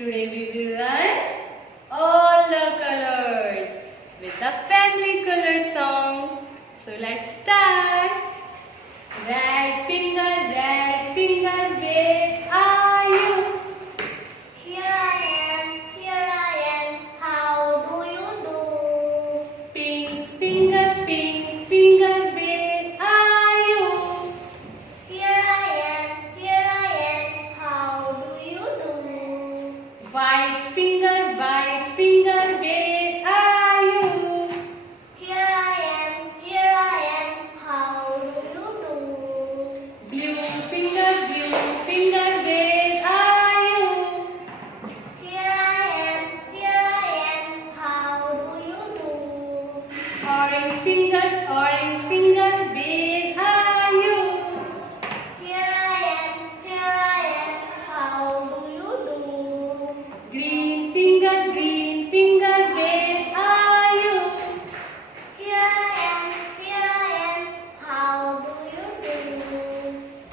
Today we will learn all the colors with the family color song. So let's start. Red finger, where are you? Here I am, how do you do? Pink finger, where are you? Here I am, how do you do? White finger, where are you? Here I am, how do you do? Blue finger, where are you? Here I am, how do you do? Orange finger, where are you? Here I am, how do you do? Green finger, where are you? Here I am, how do you do?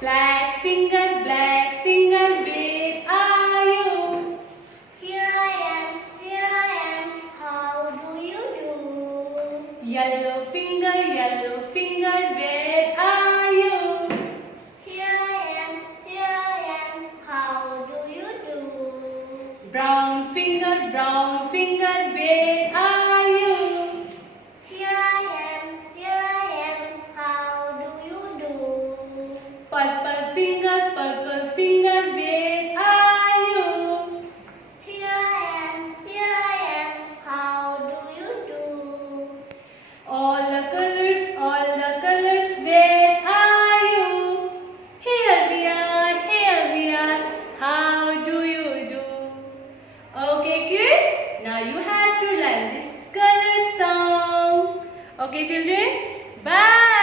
Black finger, where are you? Here I am, how do you do? Yellow finger, where are you? Here I am, how do you do? Brown finger, where are you? Here I am, how do you do? Purple finger, where are you? Here I am, how do you do? All the colors, where are you? Here we are, how do you do? Okay kids, now you have to learn this color song. Okay children, bye.